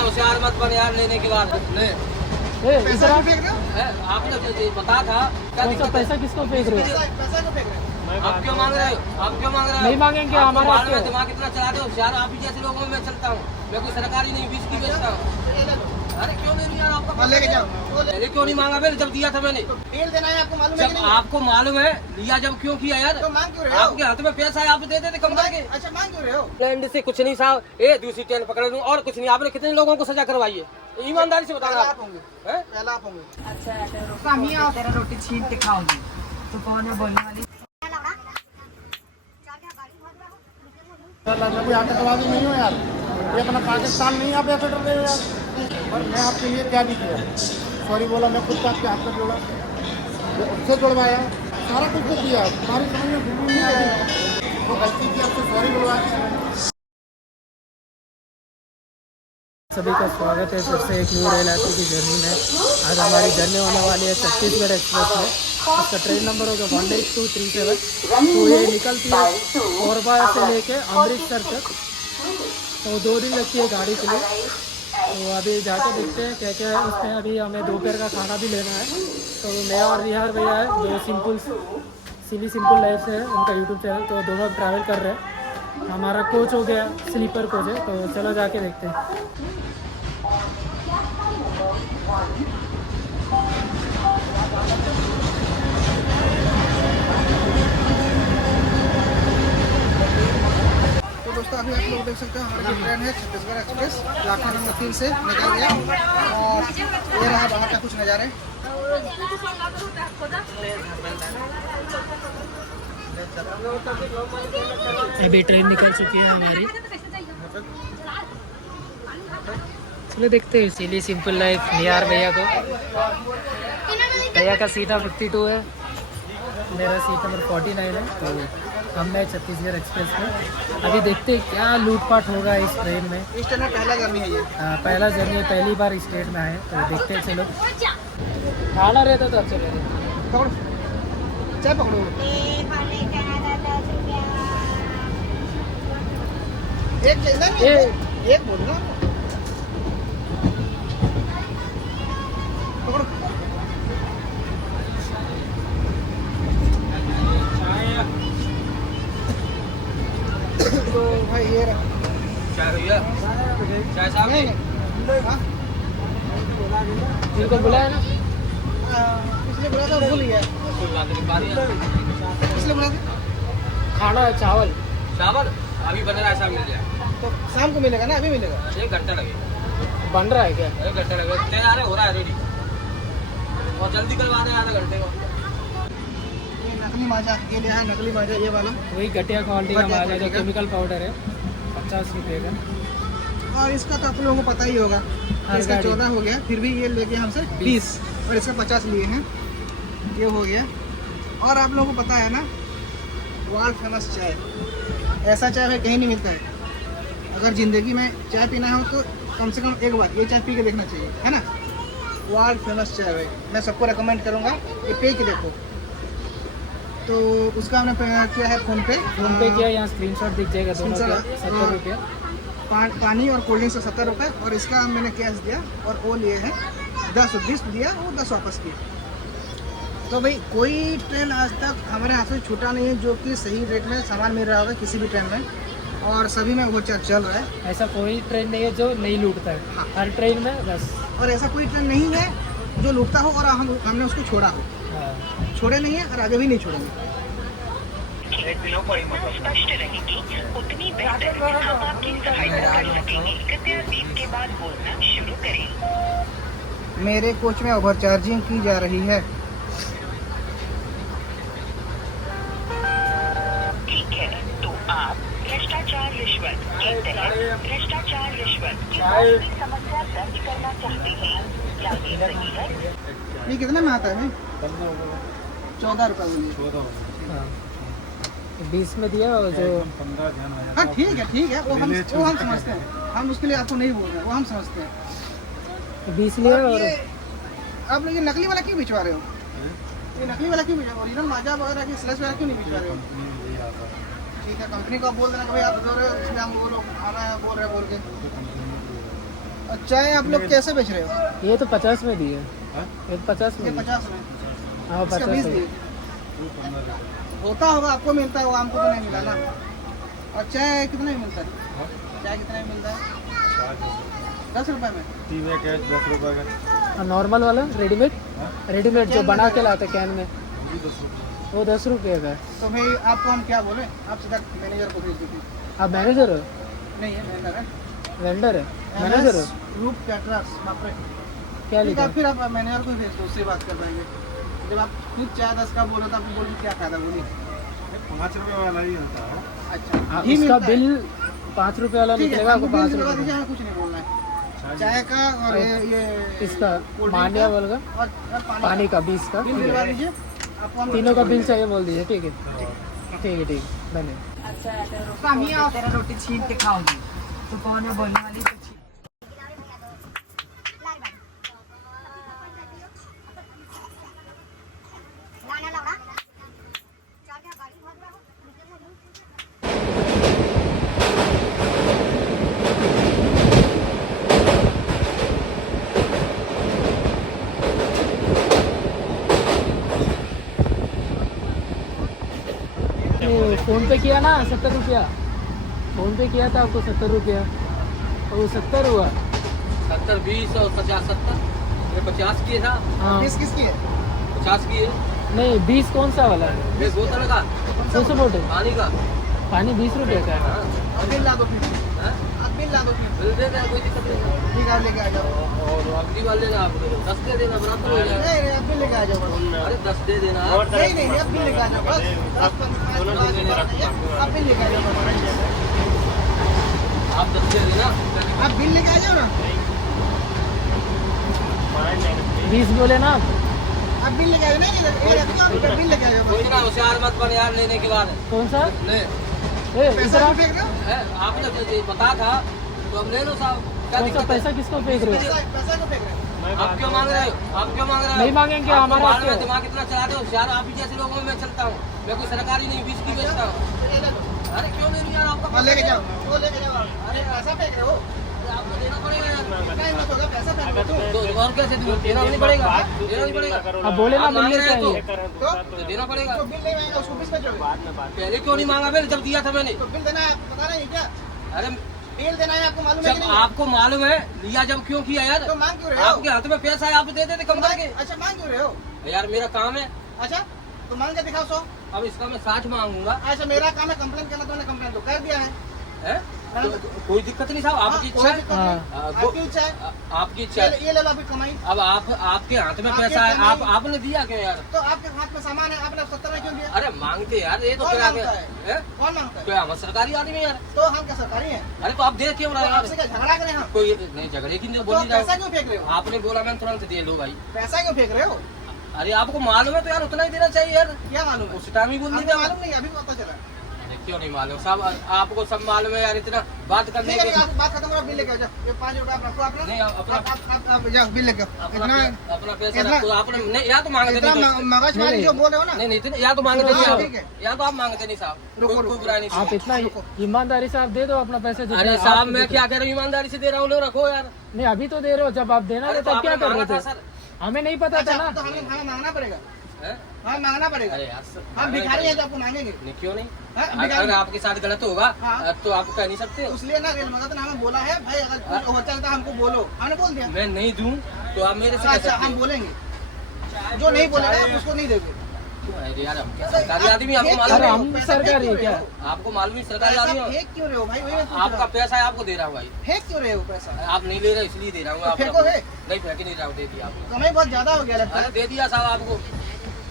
होशियार मत बन यार, लेने के बाद पैसा क्यों फेंक रहे हो? आपने जो बता था क्या कौन सा दिक्कत पैसा किसको भेज रहे हो? पैसा क्यों फेंक रहे हो? आप क्यों मांग रहे हो? आप क्यों मांग रहे हो? नहीं मांगेंगे, आपको हमारा मालूम है क्यों? दिमाग कितना चला दो होशियार, आप ही जैसे लोगों में मैं चलता हूँ। मैं कोई सरकारी नहीं, बीच की बेचता हूँ। ये ले लो। अरे क्यों नहीं यार, आपका और लेके जाओ। वो ले- पहले क्यों नहीं मांगा? मैंने जब दिया था मैंने, तो बिल देना है आपको मालूम है कि जब नहीं? आपको मालूम है लिया, जब क्यों किया यार? तो मांग क्यों रहे हो? आपके हाथ में पैसा है, आप दे देते कम करके। अच्छा मांग क्यों रहे हो? लैंड से कुछ नहीं साहब, ए दूसरी ट्रेन पकड़ लूं और कुछ नहीं। आपने कितने लोगों को सजा करवाई है? ईमानदारी से बताना पहला आप आप होंगे, हैं? पहला आप होंगे। अच्छा हम ही तेरा रोटी छीन के खाओगी तो कौन है बोलने वाली? मैं कोई आतंकवादी नहीं हूँ यार, ये अपना पाकिस्तान नहीं आप एफर्ट रहे हो यार। और मैं आपके लिए क्या भी किया, सॉरी बोला, मैं खुद आपके हाथ में जोड़ा, उससे जुड़वाया, सारा कुछ तो किया, तुम्हारी समझ में बिल्कुल नहीं आ रही, वो गलती की, आपसे सॉरी बुलवा दी। सभी का स्वागत है फिर से एक न्यू रेल यात्री की जर्नी में। आज हमारी जर्नी होने वाली है छत्तीसगढ़ एक्सप्रेस में। उसका ट्रेन नंबर होगा 18237। तो ये निकलती है कोरबा से लेके अमृतसर तक, तो 2 दिन लगती है गाड़ी के लिए। तो अभी जाके देखते हैं क्या क्या है उसमें। अभी हमें दोपहर का खाना भी लेना है। तो मैं और रिहार भैया है जो सिंपल लाइफ से है, उनका यूट्यूब चैनल, तो दोनों ट्रैवल कर रहे हैं। हमारा कोच हो गया, स्लीपर कोच है, तो चलो जाके देखते हैं। तो दोस्तों अभी आप लोग देख सकते हैं हमारी जो ट्रेन है छत्तीसगढ़ एक्सप्रेस प्लेटफॉर्म नंबर 3 से निकल गया और ये रहा बाहर का कुछ नज़ारे। अभी ट्रेन निकल चुकी है हमारी, चलो देखते हैं। इसीलिए सिंपल लाइफ निहार भैया को, भैया का सीट 52 है, मेरा सीट नंबर 49 है। तो हम है छत्तीसगढ़ एक्सप्रेस में। अभी देखते हैं क्या लूटपाट होगा इस ट्रेन में। इस ट्रेन में पहला जर्नी है ये। पहला जर्नी, पहली बार इस ट्रेन में आए, तो देखते हैं। चलो खाना रहता तो अच्छा रहता। पकड़ो, चाय पकड़ो। एक चाहिए, एक बोल रहा हूँ। पकड़ो। तो भाई ये रहा। चाय भैया, चाय साहब नहीं, हाँ? जिनको बुलाया ना, इसलिए बोला था भूल गया। इसलिए बोला था खाना है चावल चावल अभी बन रहा है, ऐसा मिल जाए तो शाम को मिलेगा ना, अभी मिलेगा। 1 घंटा लगेगा। बन रहा है क्या? 1 घंटा लगेगा, तैयार हो रहा है, रेडी, और जल्दी करवा दें आधा घंटे को। ये नकली माजा, ये लिया है नकली माजा, ये वाला। वही घटिया क्वालिटी का घटिया माजा जो क्वालिटी का। केमिकल पाउडर है, 50 रुपये का। और इसका तो आप लोगों को पता ही होगा, इसका गाड़ी। 14 हो गया, फिर भी ये लेके हमसे 20 और इसका 50 लिए हैं, ये हो गया। और आप लोगों को पता है ना, वर्ल्ड फेमस चाय, ऐसा चाय भाई कहीं नहीं मिलता है। अगर ज़िंदगी में चाय पीना हो तो कम से कम एक बार ये चाय पी के देखना चाहिए, है ना। वर्ल्ड फेमस चाय भाई, मैं सबको रेकमेंड करूँगा ये पी के देखो। तो उसका हमने किया है फ़ोन पे किया, यहाँ स्क्रीनशॉट दिख जाएगा दोनों का, स्क्रीनशॉट, 70 रुपये। पानी और कोल्ड ड्रिंक्स का 70 रुपये, और इसका मैंने कैश दिया और वो लिए हैं 10 दिया, वो 10 वापस किए। तो भाई कोई ट्रेन आज तक हमारे हाथ से छूटा नहीं है जो कि सही रेट में सामान मिल रहा होगा किसी भी ट्रेन में, और सभी में वो चल रहा है। ऐसा कोई ट्रेन नहीं है जो नहीं लूटता है। हाँ। हर ट्रेन में बस। और ऐसा कोई ट्रेन नहीं है जो लूटता हो और हमने उसको छोड़ा हो। हाँ। छोड़े नहीं है और आगे भी नहीं छोड़ेंगे। स्पष्ट रहेगी उतनी बेहतर हम आपकी सहायता कर सकेंगे। कृपया बीप के बाद बोलना शुरू करें। मेरे कोच में ओवरचार्जिंग की जा रही है। ठीक है, तो आप भ्रष्टाचार रिश्वत के तहत भ्रष्टाचार रिश्वत की समस्या दर्ज करना चाहते हैं, क्या ये सही है? ये कितने में आता है भाई? 14 रुपये बोलिए। हाँ। 20 में दिया और जो हाँ ठीक है, वो हम समझते हैं, हम उसके लिए आपको नहीं बोल रहे, वो हम समझते हैं। 20 लिया और और ये आप लोग ये नकली वाला क्यों भिजवा रहे हो? ये नकली वाला क्यों भिजवा, ओरिजिनल माजा वगैरह की स्लैश वगैरह क्यों नहीं भिजवा रहे हो? ठीक है, कंपनी को आप बोल देना कि भाई आप जो रहे हो इसमें हम वो लोग आना है बोल रहे हैं बोल के। और चाय आप लोग कैसे बेच रहे हो? ये तो 50 में दिए, ये 50 में ये दिए। 50 में, हाँ इसका 50 20 में। दिए। होता होगा, आपको मिलता होगा, हमको तो नहीं मिला ना। और चाय कितने में मिलता है? चाय कितने में मिलता है? 10 रुपए में। और नॉर्मल वाला रेडीमेड, रेडीमेड जो बना के लाते कैन में, वो 10 रुपये का है। तो भाई आपको हम क्या बोले, आप सीधा मैनेजर को भेज दीजिए। आप मैनेजर हो? नहीं है, वेंडर है। वेंडर है, मैनेजर हो? रूप कैटरर्स, बाप रे। क्या ठीक लिखा है, है? फिर आप मैनेजर को ही भेज दो, उससे बात कर पाएंगे। जब आप खुद चाय 10 का बोले तो आपको बोल के क्या फायदा, बोलिए। 5 रुपए वाला ही होता है। अच्छा, हाँ, घी उसका मिलता है। बिल 5 रुपये वाला ठीक है, निकलेगा आपको, हमको 5 बिल दिलवा रुपये दीजिए, हमें कुछ नहीं बोलना है। चाय का और ये इसका कोल्ड ड्रिंक मांडिया का वाला का, और पानी का 20 का, बिल दिलवा दीजिए। आपको हम तीनों का बिल चाहिए बोल दीजिए। ठीक है ठीक है, ठीक है, धन्यवाद। कम ही आओ, तेरा रोटी छीन के खाऊंगी। तू कौन है बोलने वाली? तो छीन। ये फोन पे किया ना 70 रुपया, फोन पे किया था आपको 70 रुपया, और वो 70 हुआ। 70, 20 और 50, 70। ये 50 की था, हाँ किसकी है? 50 की है। नहीं 20 कौन सा वाला है? ये बोतल का कौन सा बोतल? पानी का। पानी 20 रुपये का है। अब बिल ला दो फिर, हाँ? अब बिल ला दो फिर। बिल दे देना, कोई दिक्कत नहीं। ठीक है, आप लेके आ जाओ। और अगली बार लेना आप 10 दे देना, बराबर हो जाएगा। नहीं नहीं, अब बिल लेके आ जाओ बस। अरे 10 दे देना। नहीं नहीं, अब बिल लेके आ जाओ बस। 10 15 अब बिल लेके आ जाओ बस। आप 10 दे देना। आप बिल लेके आ जाओ ना। 20 बोले ना आप? आप बिल लेके आ जाओ। नहीं नहीं, ये रखो, आप बिल लेके आ जाओ कोई बस। ना होशियार मत बन यार, लेने के बाद कौन सा? ले। ए, पैसा इधर क्यों आप। फेंक रहे हो? है, आपने तो ये बता था तो अब ले लो साहब, क्या कौन सा दिक्कत है? पैसा किसको फेंक रहे हो? पैसा क्यों फेंक रहे हो? आप क्यों मांग रहे हो? आप क्यों मांग रहे हो? नहीं मांगेंगे, आपको हमारा मालूम है क्यों? दिमाग कितना चलाते हो होशियार, आप ही जैसे लोगों में मैं चलता हूँ। मैं कोई सरकारी नहीं, 20 की बेचता हूँ। ये ले लो। अरे क्यों नहीं यार, आपका और लेके जाओ, वो लेके जाओ। अरे पैसा फेंक रहे हो? आपको देना पड़ेगा यार। इतना ही मत होगा, पैसा फेंक रहे हो तुम। तो और कैसे दूँ? देना नहीं पड़ेगा, देना नहीं पड़ेगा। अब बोले ना आप बिल मांग लेके रहे हैं आइए। तो देना पड़ेगा। तो बिल नहीं आएगा, उसको 20 में जोड़ो। पहले क्यों नहीं मांगा मैंने, जब दिया था मैंने? तो बिल देना है, आपको पता नहीं क्या? अरे बिल देना है, आपको मालूम है कि जब नहीं? आपको मालूम है, लिया जब क्यों किया यार? तो मांग क्यों रहे हो? आपके हाथ में पैसा है, आप दे देते कम करके। अच्छा, मांग क्यों रहे हो? यार मेरा काम है। अच्छा, तो मांग के दिखाओ 100। अब इसका मैं 60 मांगूंगा। अच्छा, मेरा काम है कंप्लेन करना, तो मैंने कंप्लेन तो कर दिया है। है? तो कोई दिक्कत नहीं साहब, आपकी हाँ, इच्छा कोई है। दिक्कत नहीं। हाँ, आपकी इच्छा है। आपकी इच्छा है। ये ले लो अभी कमाई। अब आपके हाथ में आपके पैसा है, कमाई- आपने दिया क्यों यार? तो आपके हाथ में सामान है, आपने 70 में क्यों दिया? अरे मांगते यार, ये तो कौन क्या मांगता है? है? कौन मांगता है? क्या हम सरकारी आदमी है यार? तो हम क्या सरकारी हैं? अरे तो आप दे क्यों रहे तो हो यार? आपसे क्या झगड़ा करें हम? कोई नहीं, झगड़े की नहीं तो बोली पैसा जाओ। क्यों फेंक रहे हो? आपने बोला मैंने तुरंत दे लो भाई। पैसा क्यों फेंक रहे हो? अरे आपको मालूम है तो यार उतना ही देना चाहिए यार। क्या मालूम है? उस टाइम ही बोल हमको दीजिए। मालूम नहीं, अभी पता चला। अरे क्यों नहीं मालूम सब, आपको सब मालूम है यार, इतना बात करने ठीक है, के। आप बात खत्म करो, बिल लेके आ जाओ। ये 5 रुपए आप रखो अपना। नहीं, अपना- आप जाओ, बिल लेके आओ। अपना इतना अपना पैसा इतना- रखो आपने। नहीं या तो मांगते इतना नहीं मगजमारी जो बोल रहे हो ना, नहीं नहीं इतने- या तो मांगते नहीं हाँ, आप, ठीक है। या तो आप मांगते नहीं साहब। रुको, कोई रुको। बुरा नहीं आप इतना ईमानदारी से आप दे दो अपना पैसा जितना अरे आप- साहब मैं क्या कह रहा हूँ, ईमानदारी से दे रहा हूँ, लो रखो यार। नहीं अभी तो दे रहे हो, जब आप देना अरे थे तो तब क्या आपने कर मांगा रहे था थे? सर। हमें नहीं पता था अच्छा, ना। तो हमें मांगना पड़ेगा। हैं? हाँ, मांगना पड़ेगा। अरे यार सर, हम भिखारी हैं जो आपको मांगेंगे। नहीं क्यों नहीं? हाँ, भिखारी अगर हैं। आपके साथ गलत होगा हाँ। तो आप कह नहीं सकते हो। इसलिए ना रेल मदद ने हमें बोला है, भाई अगर कुछ हो चलता है हमको बोलो। हमने बोल दिया। मैं नहीं दूं तो आप मेरे से कह अच्छा, सकते हम हो। बोलेंगे। जो नहीं बोलेगा आप उसको नहीं देंगे। क्यों है यार, हम क्या सरकारी आदमी, आपको फेंक मालूम अरे है? हम पैसा सरकारी फेंक है क्या? क्यों रहे हो? आपको मालूम है सरकारी पैसा आदमी हो? फेंक क्यों रहे हो भाई? वही मैं पूछ रहा आपका हूँ। पैसा है, आपको दे रहा हूँ भाई। फेंक क्यों रहे हो पैसा? आप नहीं ले रहे इसलिए दे रहा हूँ। तो आप फेंको है? नहीं फेंक नहीं रहा हूँ, दे दिया आपको। कमाई बहुत ज्यादा हो गया लगता अरे है। दे दिया साहब आपको।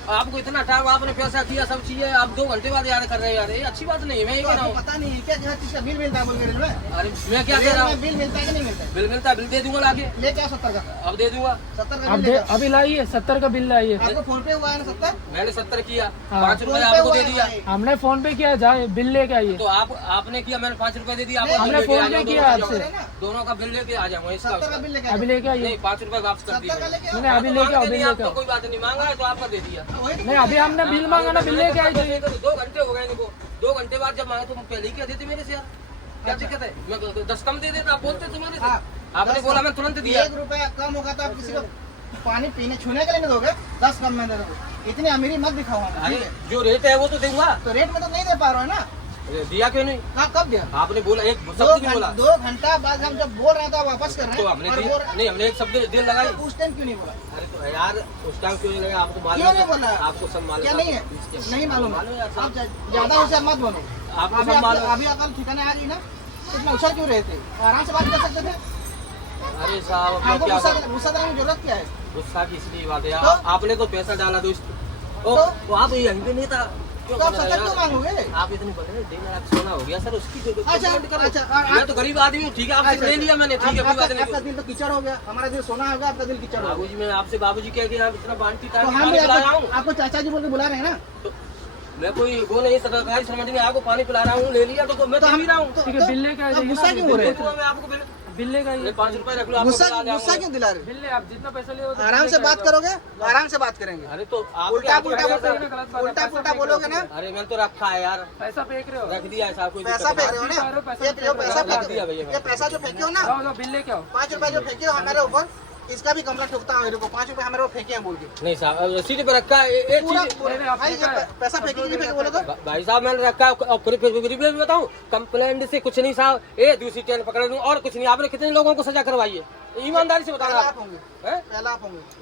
आपको इतना टाइम आपने पैसा किया, सब चीजें आप 2 घंटे बाद याद कर रहे हैं यार, ये अच्छी बात नहीं है। मैं ये तो कह रहा आपको हूँ। पता नहीं है क्या हर चीज का बिल मिलता है? बोल रेल में अरे मैं क्या कह रहा हूँ, बिल मिलता है कि नहीं मिलता है? बिल मिलता है, बिल दे दूंगा लाके। लेके आओ 70 का। अब दे दूंगा। 70 का अब बिल दे, लेके आओ। अभी लाइए 70 का बिल लाइए। आपको फोन पे हुआ है ना 70? मैंने 70 किया, हाँ। 5 रुपए फोन पे आपको हुआ दे है दिया। भाई। हमने फोन पे किया, जाए बिल लेके आइए। तो आपने किया, मैंने 5 रुपए दे दिया। नहीं, आपको हमने बिल लेके फोन आ पे जाओ, किया दोनों आपसे। का- दोनों का बिल लेके आ जाऊंगा इसका। 70 का बिल लेके आओ। अभी लेके आइए। नहीं 5 रुपए वापस कर सत्तर का दीजिए। लेके आओ। नहीं अभी लेके आओ, बिल लेके आओ। कोई बात नहीं, मांगा है तो आपका दे दिया। वही तो नहीं अभी हमने बिल मांगा ना, बिल लेके आई चाहिए। 2 घंटे हो गए इनको, 2 घंटे बाद जब मांगे तो पहले ही कह देते मेरे से यार, क्या दिक्कत है? मैं 10 कम दे देता, आप बोलते तो मेरे से। हाँ, आपने बोला मैं तुरंत दिया। 1 रुपया कम होगा तो आप किसी को पानी पीने छूने के लिए नहीं दोगे, 10 कम में दे दोगे। इतनी अमीरी मत दिखाओ हमें, अरे ठीक है? जो रेट है वो तो दूंगा। तो रेट में तो नहीं दे पा रहे हो ना। अरे दिया क्यों नहीं? हाँ, कब दिया? आपने बोला एक शब्द नहीं बोला 2 घंटा बाद हम जब बोल रहे हैं तो आप वापस कर रहे तो हैं। हमने और दिया बोल- नहीं, हमने एक शब्द दिल लगाई। तो उस टाइम क्यों नहीं बोला? अरे तो यार उस टाइम क्यों नहीं लगा? आपको मालूम क्यों नहीं बोला? आपको सब मालूम क्या नहीं है? नहीं मालूम है। यार आप साहब। ज्यादा होशियार मत बनो। आपको सब मालूम है। अभी अकल ठिकाने आ गई ना, इतना उछल क्यों रहे थे? आराम से बात कर सकते थे। अरे साहब अब मैं हमको क्या गुस्सा करूं? गुस्सा करने की जरूरत क्या है? गुस्सा की इसलिए बात है यार, तो? आपने तो पैसा डाला दोस्त। ओ तो आप यहीं पे नहीं था क्यों तो आप कर रहे सत्तर हो क्यों यार? मांगोगे? आप इतनी बोल रहे हैं 1.5 लाख सोना हो गया सर, उसकी जो अच्छा, पेमेंट करो। अच्छा, और मैं तो गरीब आदमी हूँ, ठीक है आपसे ले लिया मैंने, ठीक है कोई बात आपका नहीं। दिल तो कीचड़ हो गया, हमारा दिल सोना हो गया, आपका दिल कीचड़ हो गया। बाबूजी मैं आपसे बाबूजी कह के आप इतना बांटती तो हम भी पिला रहा हूँ। आपको चाचा जी बोल के बुला रहे हैं ना। तो मैं कोई वो नहीं सरकारी श्रमिक नहीं, आपको पानी पिला रहा हूँ, ले लिया तो मैं तो हम पी रहा हूँ। ठीक है, बिल लेके आ जाइए गुस्सा ना, क्यों हो रहे तो हैं? मैं आपको बिल लेके आइए। 5 रुपए रख लो, आपको गुस्सा पिला गुस्सा दूंगा। क्यों दिला रहे? बिल ले, आप जितना पैसा ले आराम से बात करोगे, आराम से बात करेंगे। अरे तो आप उल्टा क्या- पुल्टा गलत बात है, उल्टा पैसा पुल्टा फेंक बोलोगे रहे ना। अरे मैंने तो रखा है यार, पैसा फेंक रहे हो। रख दिया है साहब, कोई पैसा फेंक रहे हो पैसा ना, पैसा ये जो पैसा दिया फेंक भैया। ये पैसा जो फेंके हो ना, जाओ जाओ, बिल लेके आओ। 5 रुपए जो फेंके हो हमारे ऊपर, इसका भी कमरा ठोकता हूँ मेरे को। 5 रुपए हमारे ऊपर फेंके हैं बोल के नहीं साहब, अब रसीद पे रखा है एक पूरा चीज। नहीं, आप भाई, ये फेंका है। पैसा फेंके कि नहीं फेंके बोलो तो। भाई साहब मैंने रखा है और फिर भी बताऊं, कंप्लेंट से कुछ नहीं साहब, ये दूसरी ट्रेन पकड़ लूं और कुछ नहीं। आपने कितने लोगों को सजा करवाई है, ईमानदारी से बताना पहला आप आप होंगे, हैं? पहला आप होंगे।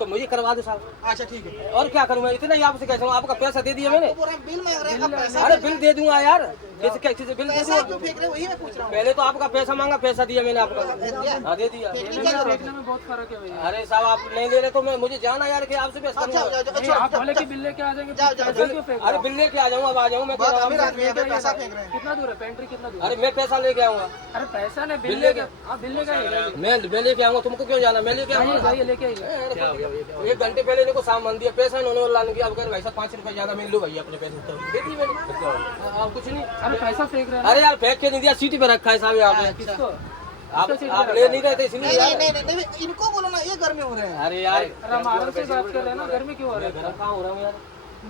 तो मुझे करवा दो साहब, अच्छा ठीक है। और क्या करूं मैं, इतना ही आपसे कहता हूँ। आपका पैसा दे दिया मैंने। तो पूरा बिल मांग रहे हैं, अब पैसा अरे बिल दे दूंगा यार, कैसे कैसे बिल दे पैसा दूंगा? क्यों फेंक रहे हो वही मैं पूछ रहा हूँ। पहले तो आपका पैसा मांगा, पैसा दिया मैंने आपका। दिया? हाँ दे दिया। फेंकने फेंकने क्या जरूरत फेंकने है? में बहुत फर्क है भैया। अरे साहब आप नहीं ले रहे तो मैं मुझे जाना यार कि आपसे पैसा अच्छा, करूंगा। नहीं, आप बोले कि बिल लेके आ जाएंगे, जाओ, जाओ, पैसा क्यों फेंक अरे रहे हो? बिल लेके आ जाऊँ, अब आ जाऊँ मैं। बहुत कह अमीर रहा हूँ। आदमी है, पैसा फेंक रहे हैं। कितना दूर है पेंट्री, कितना दूर है? अरे मैं पैसा लेके आऊंगा, अरे पैसा ने बिल बिल लेके लेके- आप बिल लेके आइए, मैं लेके आऊंगा। तुमको क्यों जाना, मैं लेके जाइए आऊंगा। जाइए लेके आइए। 1 घंटे पहले इनको सामान दिया, पैसा इन्होंने ऑनलाइन किया। अब कह रहे भाई साहब 5 रुपए ज्यादा मिल लो भैया अपने पैसे, तो दे दी मैंने। अब कुछ नहीं। अरे पैसा फेंक रहे हैं। अरे यार फेंक के नहीं दिया, सीटी पे रखा है साहब यहाँ पे। किसको? आप ले नहीं रहे थे इसलिए नहीं यार। नहीं नहीं नहीं, इनको बोलो ना, ये गर्मी हो रहे हैं। अरे यार अरे हम आराम से बात कर रहे हैं ना, घर में क्यों हो रहा है? घर कहाँ हो रहा हूँ यार।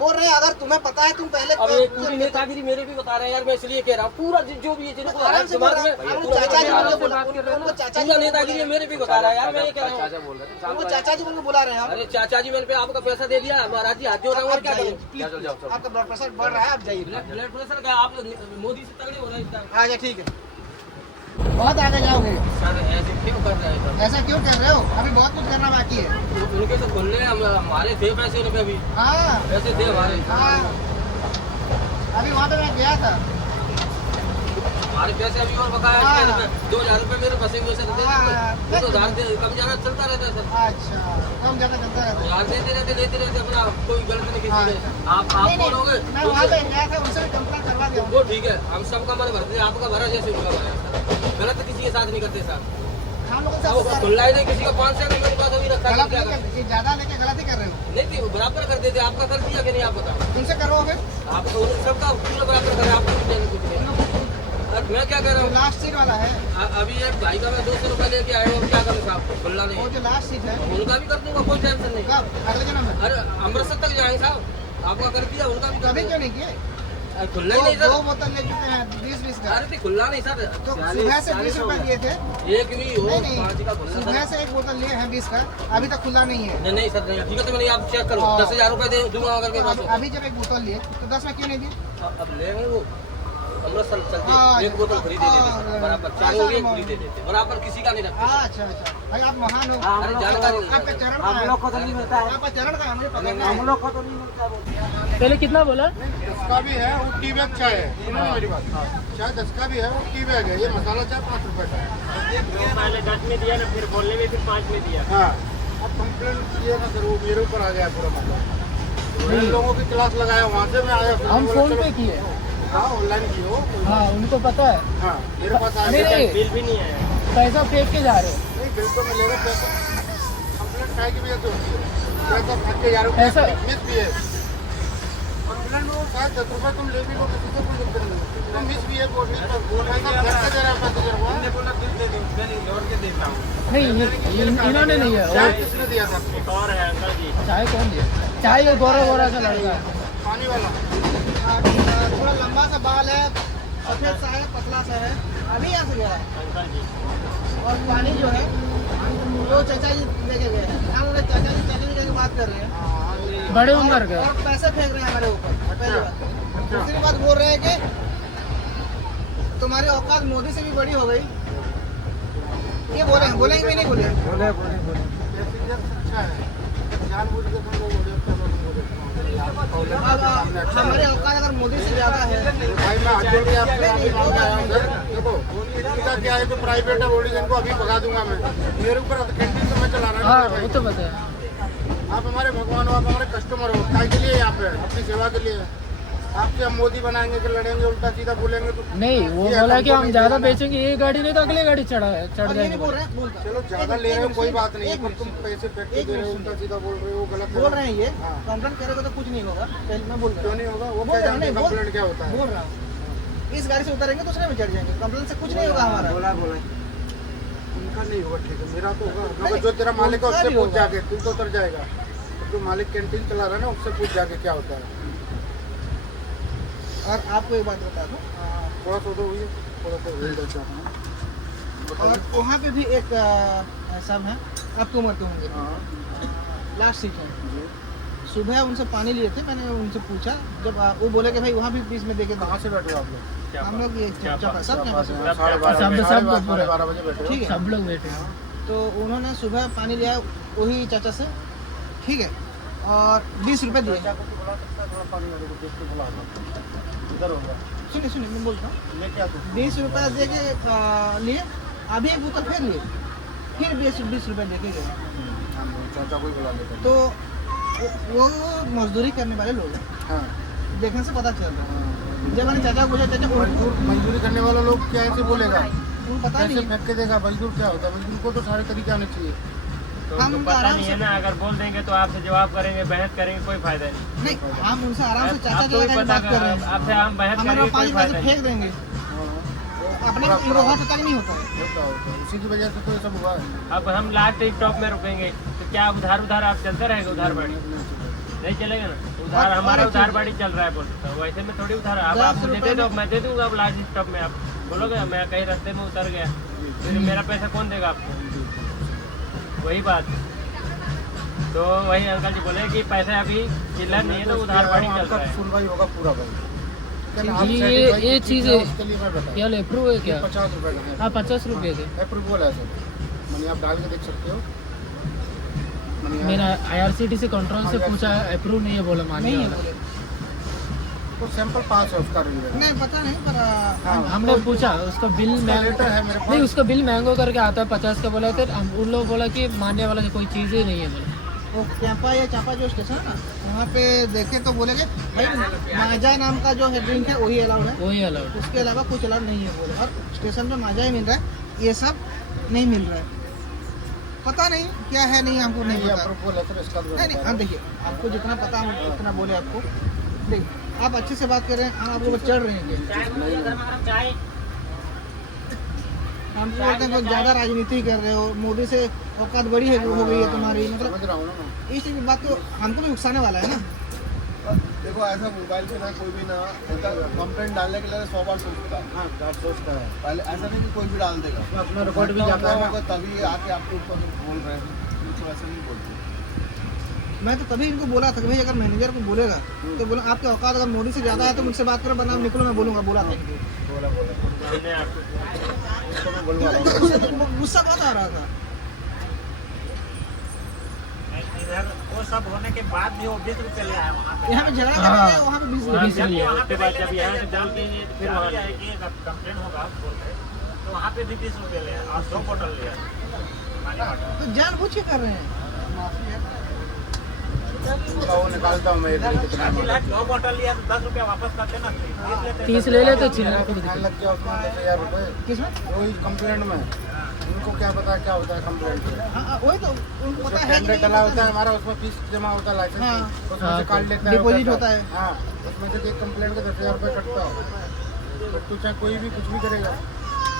बोल रहे हैं अगर तुम्हें पता है तुम पहले अब ये पूरी नेतागिरी मेरे भी बता रहे हैं यार, मैं इसलिए कह रहा हूँ। पूरा जो भी है जिनको आराम से दिमाग बोल में रहा हूँ। पूरा चाचा जी आराम बोल से के बोला, बात कर रहे हो ना। उनको चाचा जी पूरा बोल के नेतागिरी मेरे भी बता रहा है यार, मैं ये कह रहा हूँ। उनको चाचा जी बोल के बुला रहे हैं हम। अरे चाचा जी मैंने पे आपका पैसा दे दिया, महाराज जी हाथ जोड़ रहा हूँ और क्या जाइए, करूँ। प्लीज, आपका ब्लड प्रेशर बढ़ रहा है, आप जाइए। ब्लड प्रेशर का आप मोदी से तगड़े हो रहे हैं इस टाइम। अच्छा ठीक है, बहुत आगे जाओगे। सर ऐसे क्यों कर रहे हैं ऐसा क्यों कर रहे हो? अभी बहुत कुछ करना बाकी है। सर? उनके तो खुलने हमारे थे पैसे उनके अभी, हाँ पैसे थे हमारे। हाँ, अभी वहाँ पे मैं गया था। हमारे पैसे अभी और बकाया हाँ। 2000 रुपए मेरे फंसे हुए सर, दे हाँ। दीजिए। वो तो उधार दे कम ज्यादा चलता रहता है सर। अच्छा, कम ज्यादा चलता रहता है। उधार देते रहते लेते रहते अपना, कोई गलत नहीं हाँ। किसी ने। आप नहीं, नहीं, बोलोगे मैं वहाँ पे गया था, उनसे भी कंप्लेंट करवा दिया। वो ठीक है, हम सबका मन भरते हैं, आपका भरा जैसे उनका भरा है। गलत किसी के साथ नहीं करते सर। हम लोगों अब से खुला ही नहीं किसी का 500 का मेरे पास अभी रखा है, गलत क्या नहीं करें? कर, ज्यादा लेके गलत ही कर रहे हो। नहीं कि बराबर कर देते, आपका कर दिया कि नहीं आप बताओ। तुमसे करो फिर। आप सबका पूरा बराबर करें, आपको नहीं देना कुछ नहीं। अब मैं क्या कह रहा हूँ, लास्ट सीट वाला है, अभी एक भाई का मैं 200 रुपए लेके आया हूँ, क्या करूँ साहब, खुला वो नहीं। जो लास्ट सीट है। उनका भी कर दूंगा, कोई टेंशन नहीं। कब? अगले जन्म में। अरे अमृतसर तक जाएंगे साहब, आपका कर दिया, उनका भी कर कभी दूंगा। क्यों नहीं किए? अरे खुला ही नहीं दो सर। बोतल ले चुके हैं 20-20 का। अरे तो खुला नहीं सर, तो सुबह से 20 रुपए दिए थे। एक भी हो नहीं नहीं, 5 का खुला सुबह सर। से एक बोतल लिए हैं 20 का, अभी तक खुला नहीं है। नहीं नहीं सर, नहीं ठीक है, तो मैंने आप चेक करो, हाँ। 10,000 रुपए दे दूंगा अगर मेरे पास हो। अभी जब एक बोतल लिए तो 10 में क्यों नहीं दिए? अब लेंगे वो अमृतसर चलते हाँ, एक बोतल फ्री दे देते हाँ, बराबर, हाँ, चारों की एक हाँ, फ्री दे देते बराबर, किसी का नहीं रखते। अच्छा अच्छा, भाई आप महान हो। अरे जानकारी आपका चरण कहाँ है? को तो नहीं मिलता है, आपका चरण कहाँ है? मुझे पता नहीं हम लोग को तो नहीं मिलता है। पहले कितना बोला? इसका भी है, वो टी बैग चाय है। सुनो मेरी बात, चाय 10 का भी है, वो टी बैग है। ये मसाला चाय 5 रुपए का है। पहले 10 में दिया ना, फिर बोलने में फिर 5 में दिया। हाँ, अब कंप्लेंट किए ना सर, वो मेरे ऊपर आ गया पूरा मतलब। मैंने लोगों की क्लास लगाया, वहाँ से मैं आया। हम फोन पे किए। हाँ, ऑनलाइन किए हो। हाँ उनको पता है। हाँ, मेरे पास आ नहीं गया। नहीं, बिल भी नहीं आया। पैसा फेंक के जा रहे हो। नहीं, बिल तो मिलेगा पैसा। कंप्लेंट खाए की भी ऐसे होती है, पैसा फेंक के जा रहे हो, ऐसा- मिस भी है। कंप्लेंट वो शायद 10 रुपए तुम ले भी लो, किसी से कोई दिक्कत नहीं है। तुम मिस भी है, पैसा फेंक के दे रहा है पैसेंजर को। नहीं इन्होंने नहीं है। चाय वो किसने दिया था? चाय कौन दिया? चाय ये गोरा गोरा सा लड़का है। पानी वाला। थोड़ा लंबा सा बाल है, सफेद सा है, पतला सा है। अभी यहाँ से गया है। और पानी जो है वो चाचा जी लेके गए हैं। हम लोग चाचा जी की बात कर रहे हैं, बड़े उम्र का और पैसे फेंक रहे हैं हमारे ऊपर। पहली बात। दूसरी बात बोल रहे हैं कि तुम्हारी औकात मोदी से भी बड़ी हो गई। ये बोले हैं, बोलेंगे भी नहीं बोले? अच्छा है, जानबूझ के तुम लोग हमारे औकात अगर मोदी से ज्यादा है, भाई मैं हाथ जोड़ के आपसे आया हूँ सर। देखो इनका क्या है, जो प्राइवेट है बोर्डिंग, इनको अभी भगा दूंगा मैं। मेरे ऊपर कैंटीन तो मैं चला रहा हाँ हूँ। वो तो पता है। आप हमारे भगवान हो, आप हमारे कस्टमर हो, काय के लिए यहाँ पे? अपनी सेवा के लिए। आपसे हम मोदी बनाएंगे कि लड़ेंगे, उल्टा सीधा बोलेंगे तो नहीं वो ये बोला हमको कि हम नहीं ज्यादा देना। बेचेंगे, ये गाड़ी नहीं तो अगली गाड़ी चढ़ और ये जाएंगे। नहीं बोल रहे हैं, बोलता चलो ज्यादा ले रहे हो कोई बात नहीं है, पर तुम पैसे फेंक के दे रहे हो, उल्टा सीधा बोल रहे हो, गलत है। बोल रहे हैं ये हाँ। कंप्लेंट करेगा तो कुछ नहीं होगा। पहले मैं बोल रहा क्यों हूँ, नहीं होगा? वो बोल क्या रहे हैं, जानते हैं नहीं, बोल- कंप्लेंट क्या होता है? बोल रहा हूँ इस गाड़ी से उतरेंगे दूसरे में चढ़ जाएंगे। कंप्लेंट से कुछ नहीं होगा हमारा। बोला उनका नहीं होगा, ठीक है, मेरा तो होगा। नहीं, मगर जो तेरा मालिक है उनका उससे भी पूछ होगा। जाके, तू तो उतर जाएगा। जो मालिक कैंटीन चला रहा है ना, उससे पूछ जाके क्या होता है। और आपको एक बात बता दूँ, थोड़ा सा तो हुई, थोड़ा सा हुई देता हूँ। और वहाँ पे भी एक सब है, आपकी उम्र के होंगे, हाँ लास्ट सीट है। सुबह उनसे पानी लिए थे, मैंने उनसे पूछा, जब वो बोले कि भाई वहाँ भी बीच में देखे। कहाँ से बैठे हो आप लोग? हम लोग ये सब सब- 12:30 बजे बैठे हो? ठीक है। सब लोग बैठे हैं। तो उन्होंने सुबह पानी लिया वही चाचा से, ठीक है, और 20 रुपए दिए। चाचा को तो बुला सकता है, थोड़ा पानी वाले को देख के बुला लो। इधर होगा, सुनिए सुनिए, मैं बोलता हूँ, ले क्या तू? 20 रुपए दे के लिए, अभी एक बोतल फिर लिए, फिर 20 रुपए दे के गए। चाचा को ही बुला लेते हैं। तो वो मजदूरी करने वाले लोग हैं, हाँ देखने से पता चल रहा है। जब मैंने चाचा को पूछा, चाचा मजदूरी करने वाला लोग क्या ऐसे बोलेगा? उनको पता कैसे नहीं, फेंक के देगा? मजदूर क्या होता है? मजदूर को तो सारे तरीके आने चाहिए। हम उनको आराम से, ना, अगर बोल देंगे तो आपसे जवाब करेंगे, बहस करेंगे, कोई फायदा नहीं। नहीं, हम उनसे आराम से चाचा आपको भी चाचा की पता बात कर रहे हैं। आपसे हम बहस हमारे करेंगे, पाँच कोई पैसे फायदा नहीं। फेंक देंगे, अपने वहाँ तक नहीं होता है। होता होता उसी की वजह से तो ये सब हुआ है। अब हम लास्ट स्टॉप में रुकेंगे तो क्या उधार आप चलते रहेंगे? उधार बाड़ी नहीं चलेगा ना। उधार और हमारा एक उधार चीज़- बाड़ी चल रहा है, बोल तो वैसे में थोड़ी उधार। अब 10 आप मुझे रुपए दे दो, में- मैं दे दूंगा। अब लास्ट स्टॉप में आप बोलोगे मैं कहीं रास्ते में उतर गया, फिर मेरा पैसा कौन देगा आपको? वही बात। तो वही अंकल जी बोले कि पैसे अभी चिल्लर नहीं है, तो उधार बाड़ी चल रहा है। सुनवाई होगा पूरा भाई। ये चीज़ है, उसके लिए मैं बता क्या अप्रूव है क्या? 50 रुपए का है। हाँ 50 रुपये के। अप्रूवल है सर, मनी आप डाल के देख सकते हो। मनी मैंने IRCTC कंट्रोल से पूछा, अप्रूव नहीं है बोला, मानिए नहीं है वाला। बोले। तो सैंपल पास है उसका रिव्यू। नहीं पता नहीं, पर हमने पूछा उसका बिल लेटर है मेरे पास। नहीं, उसका बिल मैंगो करके आता है 50 का बोला, फिर हम उन लोग बोला कि मानने वाला कोई चीज़ ही नहीं है बोला। वो कैंपा या चापा जो स्टेशन है ना, वहाँ पे देखे तो बोलेगे भाई माजा नाम का जो है ड्रिंक है वही अलाउड है, वही अलाउड। उसके अलावा कुछ अलाउड नहीं है बोले। और स्टेशन पे माजा ही मिल रहा है, ये सब नहीं मिल रहा है। पता नहीं क्या है, नहीं हमको नहीं पता। अप्रूवल है सर इसका भी नहीं नहीं, हाँ देखिए, आपको जितना पता हम उतना बोले आपको। देखिए आप अच्छे से बात कर रहे हैं, हम आप लोग चढ़ रहे हैं। हम बोलते हैं ज़्यादा राजनीति कर रहे हो, मोदी से औकात बड़ी है हो गई है तुम्हारी, मतलब समझ रहा हूँ ना मैं। इस बात तो हमको भी उकसाने वाला है ना। देखो ऐसा मोबाइल पे ना कोई भी ना कंप्लेंट डालने के लिए 100 बार सोचता है। हाँ आप सोचता है, पहले ऐसा नहीं कि कोई भी डाल देगा, तो अपना रिकॉर्ड भी जाता है ना। होगा तभी आके आपके ऊपर बोल रहे हैं, तो ऐसा नहीं बोलते। मैं तो तभी इनको बोला था कि भाई अगर मैनेजर को बोलेगा तो बोला आपके औकात अगर मोदी से ज़्यादा है तो मुझसे बात करो, वरना निकलो, मैं बोलूँगा। बोला था इनको। मैंने आपको इसको मैं बोलवा रहा हूँ। गुस्सा गुस्सा बहुत आ रहा था। इधर वो सब होने के बाद भी वो 20 रुपये ले आया वहाँ पे। यहाँ पे झगड़ा कर रहे हैं, वहाँ पे 20 हाँ, रुपये। जब वहाँ पे बाद जब यहाँ से डाल के फिर वहाँ जब आएगी, कंप्लेन होगा बोल रहे, तो वहाँ पे भी 20 रुपये ले आया और 2 बोतल ले आया पानी वाटर। तो जानबूझ के कर रहे हैं। उसका वो निकालता हूँ मैं एक दिन कितना अभी लाख 2 बोतल लिया तो 10 रुपये वापस करते ना, 30 लेते। 30 ले लेते, चिल्ला मेरा ध्यान लग गया उसमें 10,000 रुपये। किसमें? वही कंप्लेंट में, उनको क्या पता क्या होता है कंप्लेंट में। हाँ वही तो उनको पता है कि टेंडर नहीं डला पता होता है हमारा, उसमें फीस जमा होता है, लाइसेंस हाँ। उसमें से काट लेता है, डिपॉजिट वो होता है। करता हाँ, उसमें से एक कंप्लेंट का 10,000 रुपये कटता है। तो तू चाहे कोई भी कुछ भी करेगा,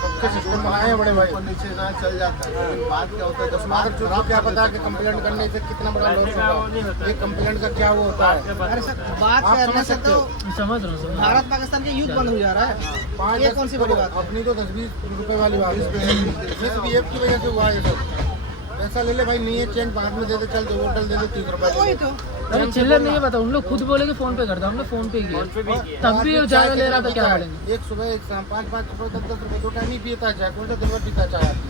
सबके सिस्टम बनाए हैं बड़े भाई। ऊपर नीचे ना चल जाता है, लेकिन बात क्या होता है अगर कस्टमर जो क्या पता कि कंप्लेंट करने से कितना बड़ा लॉस होगा, ये कंप्लेंट का क्या वो होता है। अरे सर बात आप करने समझ से सकते तो हो। समझ रहा हूँ भारत पाकिस्तान के युद्ध बंद हो जा रहा है, ये कौन सी बड़ी बात है? अपनी तो 10-20 रुपए वाली बात है। मिसबिहेव की वजह से हुआ है सब। पैसा ले ले भाई, नहीं है चेंज बाद में दे दे, चल 2 बोतल दे दे 30 रुपए वही दे। तो अरे चिल्लर नहीं है, बता उन लोग खुद बोले कि फोन पे करता, हमने फोन पे किया, फोन पे भी किया। तब भी वो ज्यादा ले रहा था, क्या बोलेंगे? बोलेंगे? एक सुबह एक शाम 5-5 रुपए 10-10 रुपए 2 टाइम ही पीता है चाय, कौन सा दिन भर पीता है चाय आदमी?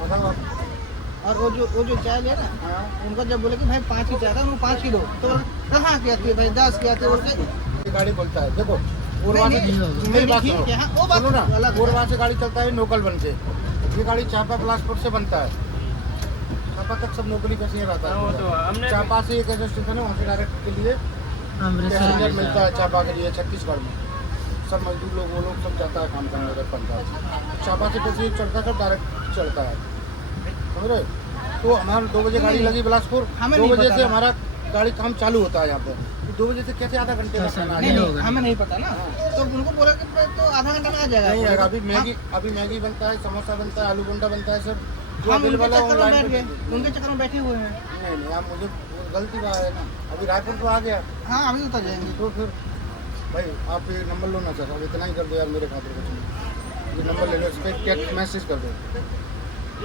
बताओ आप। और वो जो चाय ले ना, हाँ, उनको जब बोले कि भाई 5 की चाय था, उनको 5 की दो, तो कहाँ क्या थी भाई 10 क्या थे बोलते ये गाड़ी बोलता है देखो, गोरवा से नहीं, नहीं, मेरी बात ठीक है, हाँ, वो बात सुनो ना, अलग है। गोरवा से गाड़ी चलता है नोकल बन से, ये गाड़ी चापा बिलासपुर से बनता है, चापा तक सब नौकरी कैसे रहता वो तो है। हमने चापा से एक ऐसा स्टेशन है, वहाँ से डायरेक्ट के लिए अमृतसर पैसेंजर में मिलता है चापा के लिए छत्तीसगढ़ में। सब मजदूर लोग वो लोग सब जाता है काम करने के पंजाब, चापा से पैसेंजर चढ़ता है डायरेक्ट चलता है, समझ रहे? तो हमारा 2 बजे गाड़ी लगी बिलासपुर, हमें 2 नहीं बजे पता से ना। हमारा गाड़ी काम चालू होता है यहाँ पे, 2 बजे से कैसे आधा घंटे का खाना आ नहीं जाएगा? नहीं हमें नहीं पता ना, तो उनको बोला कि तो आधा घंटा में आ जाएगा। नहीं आएगा। अभी हाँ, मैगी बनता है, समोसा बनता है, आलू बोंडा बनता है सर, जो हम उनके अवेलेबल है चक्कर में बैठ ऑनलाइन। गए, उनके चक्कर में बैठे हुए हैं। नहीं नहीं, आप मुझे गलती बात है ना, अभी रायपुर तो आ गया हाँ अभी तो जाएंगे। तो फिर भाई आप ये नंबर लो ना सर, अब इतना ही कर दो यार मेरे खातिर कुछ नहीं, ये नंबर ले लो, इस पर टेक्स्ट मैसेज कर दो।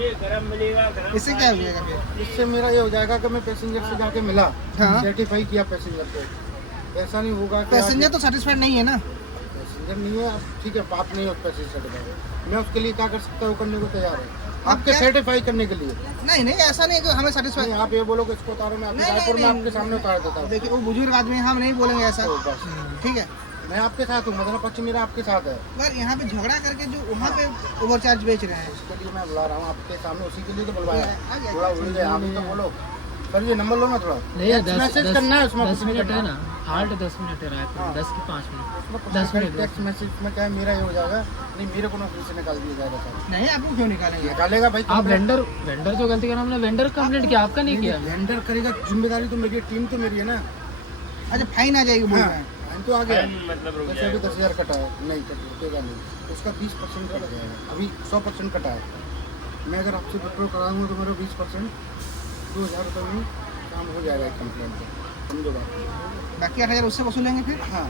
ये गरम मिलेगा, गरम इससे क्या हो जाएगा फिर? इससे मेरा ये हो जाएगा कि मैं पैसेंजर से जाके मिला, हाँ। सर्टिफाई किया पैसेंजर को, ऐसा नहीं होगा कि पैसेंजर तो सेटिस्फाइड नहीं है ना। पैसेंजर नहीं है, आप ठीक है आप नहीं हो पैसेंजर सर्टिफाई, मैं उसके लिए क्या कर सकता हूँ, करने को तैयार है आपके क्या? सर्टिफाई करने के लिए। नहीं नहीं ऐसा नहीं है कि हमें सेटिस्फाइड। नहीं आप ये बोलो कि इसको उतारो, मैं आपके नहीं, रायपुर में नहीं, आपके सामने उतार देता हूँ। देखिए वो बुजुर्ग आदमी है, हम नहीं बोलेंगे ऐसा, तो बस ठीक है। मैं आपके साथ हूँ, मतलब पक्ष मेरा आपके साथ है, पर यहाँ पे झगड़ा करके जो वहाँ पे ओवरचार्ज बेच रहे हैं, इसके लिए मैं बुला रहा हूँ आपके सामने, उसी के लिए तो बुलवाया। आ गया। थोड़ा उड़ गया, आप ही तो बोलो सर, ये नंबर लो ना थोड़ा, नहीं टेक्स्ट मैसेज करना है उसमें, 10 मिनट है ना, हाल्ट 10 मिनट है रायपुर, हाँ। 10 की 5 मिनट, उसमें 10 मिनट टेक्स्ट मैसेज में क्या है, मेरा ये हो जाएगा, नहीं मेरे को नौकरी से निकाल दिया जाएगा सर। नहीं आपको क्यों निकालेंगे? निकालेगा भाई, आप वेंडर जो गलती करा, हमने वेंडर कंप्लेंट किया, आपका नहीं किया। वेंडर करेगा, जिम्मेदारी तो मेरी है, टीम तो मेरी है ना। अच्छा फाइन आ जाएगी बोल रहे हैं। फाइन तो आ गया, मतलब रुक जैसे अभी जाएगा। 10,000 कटा है, नहीं रुकेगा नहीं, उसका 20% कट जाएगा, अभी 100% कटा है। मैं अगर आपसे पेट्रोल कराऊंगा तो मेरा 20% 2,000 रुपये में काम हो जाएगा एक कंप्लेंट का, समझो बात। बाकी 8,000 उससे वसूलेंगे फिर? हाँ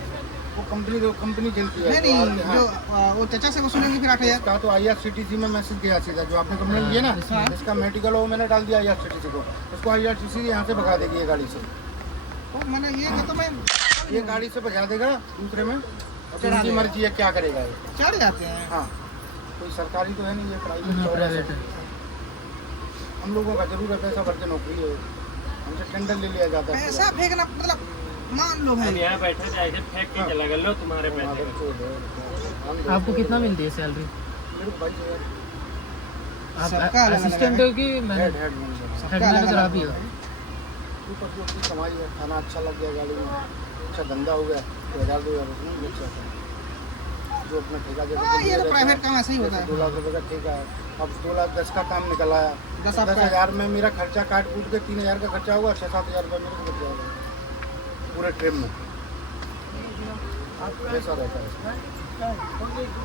वो कंपनी चलती है, नहीं तो नहीं हाँ, जो वो चचा से वसूलेंगे फिर 8,000। इसका तो IRCTC में मैसेज गया सीधा, जो आपने कंप्लेंट किया ना, हाँ। इसका मेडिकल वो मैंने डाल दिया IRCTC को, उसको IRCTC यहाँ से भगा देगी ये गाड़ी से, तो मैंने ये कि तो मैं ये गाड़ी से भगा देगा दूसरे में, अब चढ़ा इनकी देगा। मर्जी है क्या करेगा ये। चढ़ जाते हैं। हाँ कोई सरकारी तो है नहीं, ये प्राइवेट हाँ, चौड़ा प्राइवेट है। है। हम लोगों का जरूर है पैसा भर के नौकरी है, हमसे टेंडर ले लिया जाता है। पैसा फेंकना मतलब मान लो हम भाई, यहाँ बैठे थे, ऐसे फेंक के चला गया, लो तुम्हारे पैसे। आपको कितना मिलती है सैलरी? मेरे को 22,000 आप सबका अलग-अलग असिस्टेंट है। हो कि head manager? Head manager, head manager आप ही हो? ऊपर जो अपनी कमाई है, खाना अच्छा लग गया गाड़ी में, अच्छा धंधा हो गया तो 1,000-2,000 उसमें बेच जाता है। जो अपना ठेका जैसे हाँ, ये तो प्राइवेट काम ऐसा ही होता है। 2 लाख रुपए का ठेका है, अब 2,10,000 का काम निकल आया, 10 आपका 10,000 में मेरा खर्चा काट कूट के 3,000 का खर्चा हुआ, 6-7,000 रुपये मेरे को बच जाएगा पूरे ट्रिप में। ऐसा रहता है।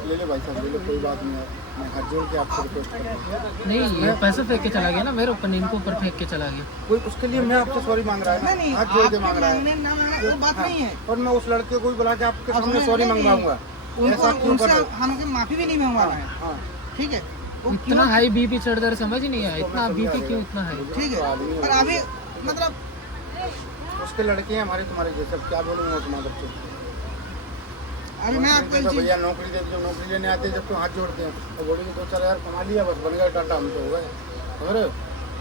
ले ले भाई साहब, ले लो, कोई बात नहीं है, मैं हाथ जोड़ के आपसे रिक्वेस्ट करता हूँ। नहीं ये पैसे फेंक के चला गया ना मेरे ऊपर, इनको ऊपर फेंक के चला गया। कोई उसके लिए मैं आपसे सॉरी मांग रहा है नहीं ना, हाथ जोड़ के आपके मांग रहा मांगने है। ना मांगना वो बात नहीं है। और मैं उस लड़के को भी बुला के आपके अब सामने मैं- सॉरी नहीं, मंगवाऊंगा, उनको ऐसा क्यों उनसे कर रहे हो? हमको माफी भी नहीं मंगवाना है, हाँ ठीक है? वो इतना क्यों? हाई बीपी चढ़ दर समझ ही नहीं आया, तो इतना मैं बीपी समझा क्यों गया। इतना हाई? ठीक है, पर अभी मतलब उसके लड़के हैं हमारे तुम्हारे जैसे, अब क्या बोलूँगा तुम्हारे बच्चे। अभी मैं आपको एक तो चीज भैया नौकरी दे, जो नौकरी लेने आते हैं जब तो हाथ जोड़ते हैं, तो बोलेंगे 2-4,000 कमा लिया बस बन गया टाटा, हम तो हो गए। समझ रहे हो?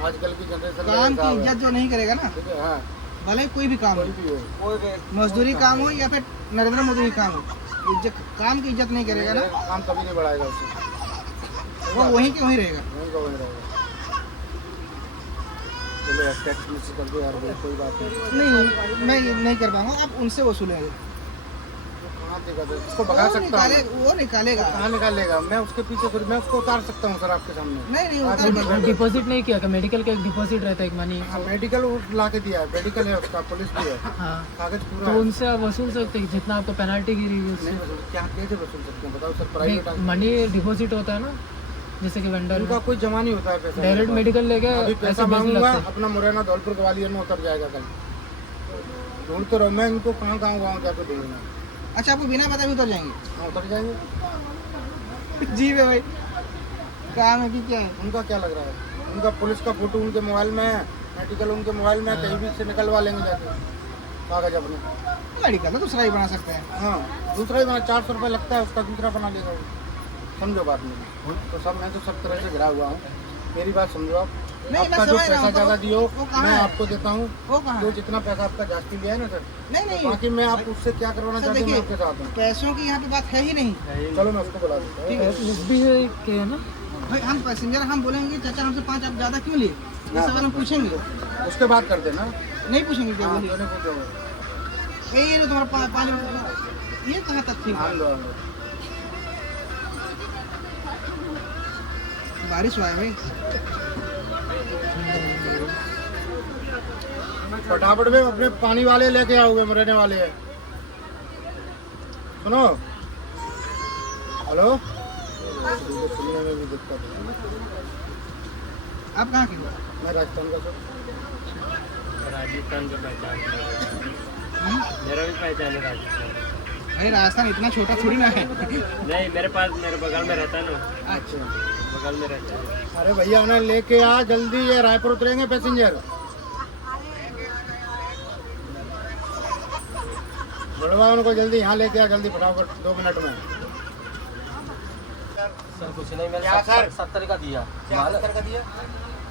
आजकल की जनरेशन में काम ऐसा की है। इज्जत जो नहीं करेगा ना, ठीक है, हाँ भले ही कोई भी काम कोई हो, भी हो, मजदूरी काम हो या फिर नरेंद्र मोदी काम हो, इज्जत काम की इज्जत नहीं करेगा ना, काम कभी नहीं बढ़ाएगा उससे, वो वहीं के वहीं रहेगा। वहीं का वहीं रहेगा। चलो यार टैक्स मिस कर दो यार भाई, कोई बात नहीं। नहीं मैं ये नहीं कर पाऊंगा, आप उनसे वसूलेंगे। तो कहाँ दिक्कत है? उसको भगा सकता हूँ। वो निकालेगा। कहाँ निकालेगा? मैं उसके पीछे फिर मैं उसको उतार सकता हूँ सर आपके सामने। नहीं उतार डिपॉजिट नहीं किया, मेडिकल का एक डिपॉजिट रहता है एक मनी। हाँ, मेडिकल ला के दिया है, मेडिकल है उसका, पुलिस भी है, हाँ, कागज पूरा तो है। उनसे आप वसूल सकते हैं जितना आपको पेनल्टी गिरी है उससे। नहीं वसूल, क्या कैसे वसूल सकते हैं बताओ सर? प्राइवेट मनी डिपॉजिट होता है ना, जैसे कि वेंडर उनका कोई जमा नहीं होता है पैसा। डायरेक्ट मेडिकल लेके अभी ऐसे पैसा बेचने मांगूंगा, लगते हैं। अपना मुरैना धौलपुर ग्वालियर में उतर जाएगा कल। ढूंढ तो रहो, मैं इनको कहाँ गाँव जाकर ढूंढूंगा। अच्छा, आपको बिना बताए भी उतर जाएंगे? हाँ उतर जाएंगे। जी भाई, काम है कि क्या है? उनका क्या लग रहा है? उनका पुलिस का फोटो उनके मोबाइल में है, मेडिकल उनके मोबाइल में है, कहीं भी से निकलवा लेंगे जाके कागज अपने। मेडिकल तो दूसरा ही बना सकते हैं। हाँ दूसरा ही बना, 400 रुपये लगता है उसका, दूसरा बना लेगा वो। समझो बात नहीं तो सब, मैं तो सब तरह से घिरा हुआ हूँ, मेरी बात समझो आप। नहीं, मैं आपका जो समझ रहा पैसा हूँ, ज़्यादा दियो वो कहाँ मैं है? आपको देता हूँ। वो कहाँ जो है? जितना पैसा आपका जास्ती लिया है ना सर, नहीं बाकी मैं आप उससे क्या करवाना सर, चाहते हैं मैं देखिए, आपके साथ हूँ। पैसों की यहाँ पे बात है ही नहीं। चलो मैं उसको बुला देता हूँ। ठीक है एसबी के है ना। भाई, हम पैसेंजर हम बोलेंगे चाचा हमसे 5 आप ज़्यादा क्यों लिए, ये सवाल हम पूछेंगे? उसके बाद कर देना। नहीं पूछेंगे क्या? हाँ, बोलिए। मैंने पूछा ये लो तुम्हारा 5 ये कहाँ तक ठीक है? बारिश हुआ है भाई। फटाफट में अपने पानी वाले लेके आओगे, मरने वाले हैं। सुनो, हेलो, सुनने में भी दिक्कत है। आप कहाँ के हो? मैं राजस्थान का सर। राजस्थान का पहचान मेरा भी पहचान है राजस्थान। भाई राजस्थान इतना छोटा थोड़ी ना है। नहीं, मेरे पास मेरे बगल में रहता है ना, अच्छा, बगल में रहता है। अरे भैया उन्हें लेके आ जल्दी, ये रायपुर उतरेंगे पैसेंजर। बुलवा उनको जल्दी, यहाँ लेके आ जल्दी फटाफट, 2 मिनट में। सर कुछ नहीं, मैंने क्या सर? 70 का दिया क्या माल। 70 का दिया?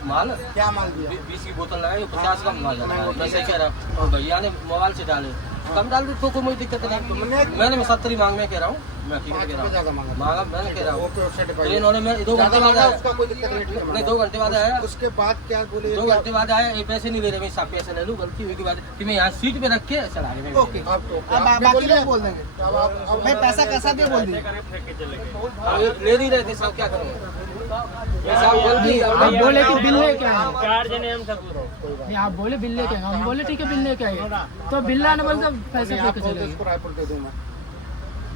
माल क्या माल दिया? 20 की बोतल लगाई, 50 का माल लगाया। मैं सही कह रहा हूँ, और भैया ने मोबाइल से डाले, कम डाल दी तो कोई दिक्कत नहीं। मैंने 70 ही मांग में कह रहा हूँ, मैं ठीक 5 कह रुपये रहा ज़्यादा हूँ, मांगा। मांगा मैंने कह रहा हूँ। ओके, उससे फिर डिपाजिट इन्होंने मैं 2 घंटे बाद मांगा, आया, उसका कोई दिक्कत नहीं, ठीक है, नहीं 2 घंटे बाद आया, उसके बाद क्या बोले? 2 घंटे बाद आया, ये पैसे नहीं ले रहे, मैं साहब पैसे ले लूँ, गलती हुई के बाद कि मैं यहाँ सीट पे रख के चला गया। ओके। आप तो अब बाकी लोग बोल देंगे भाई पैसा कैसा दिया बोल दिए। फेंक के चले गए। अब ले नहीं रहे थे साहब, क्या करेंगे? ये साहब गलती आप बोले कि बिल लेके आए, 4 जने हम सब। नहीं आप बोले बिल लेके आए, हम बोले ठीक है बिल लेके आए, तो बिल लाने बोलते पैसे आप लेके कहोगे चले उसको गए। रायपुर दे दूँ मैं।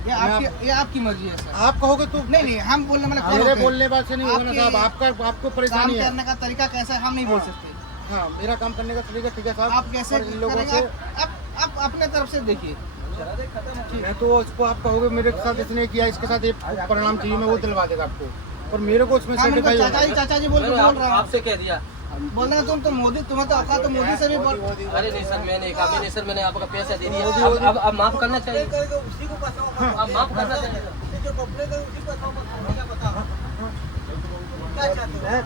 ये आपकी मर्जी है सर। आप कहोगे तो नहीं हम बोलने मतलब मेरे बोलने बात से नहीं होगा ना साहब, आपको काम परेशानी है। करने का तरीका कैसा है हम नहीं बोल सकते। हाँ, मेरा काम करने का तरीका ठीक है साहब। आप कैसे और इन लोगों करेंगे? से आप अपने तरफ से देखिए। मैं तो इसको आप कहोगे मेरे साथ इसने किया, इसके साथ ये परिणाम चाहिए, मैं वो दिलवा देगा आपको, और मेरे को इसमें हम इनको सर्टिफाई चाचा जी बोल के बोल रहा हूँ। आपसे कह दिया। बोल रहे तुम तो मोदी, तुम्हें तो औकात तो मोदी से भी बोल। अरे नहीं सर, मैंने कहा नहीं सर, मैंने आपका पैसा दे दिया, अब माफ करना चाहिए, अब माफ करना चाहिए।